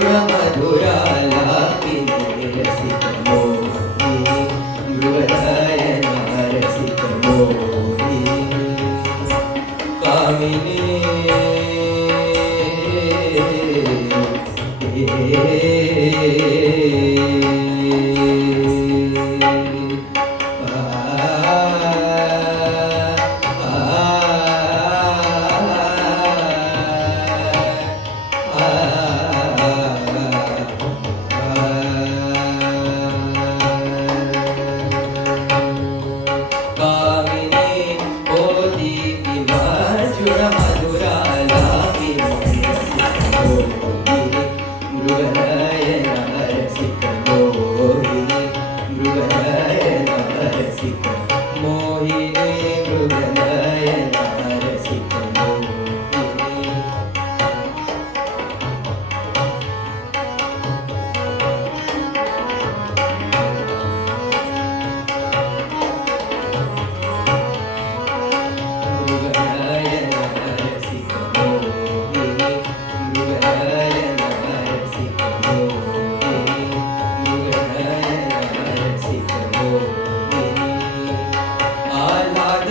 그런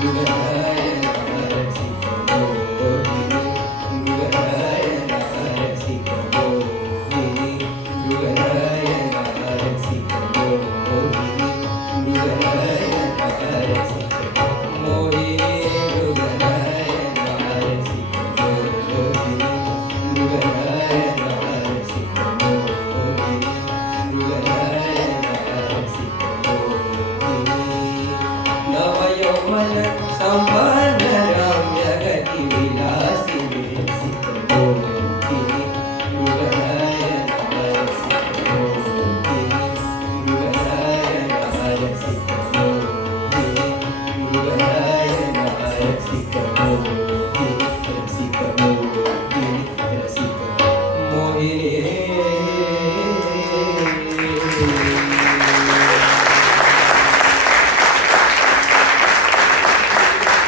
yeah.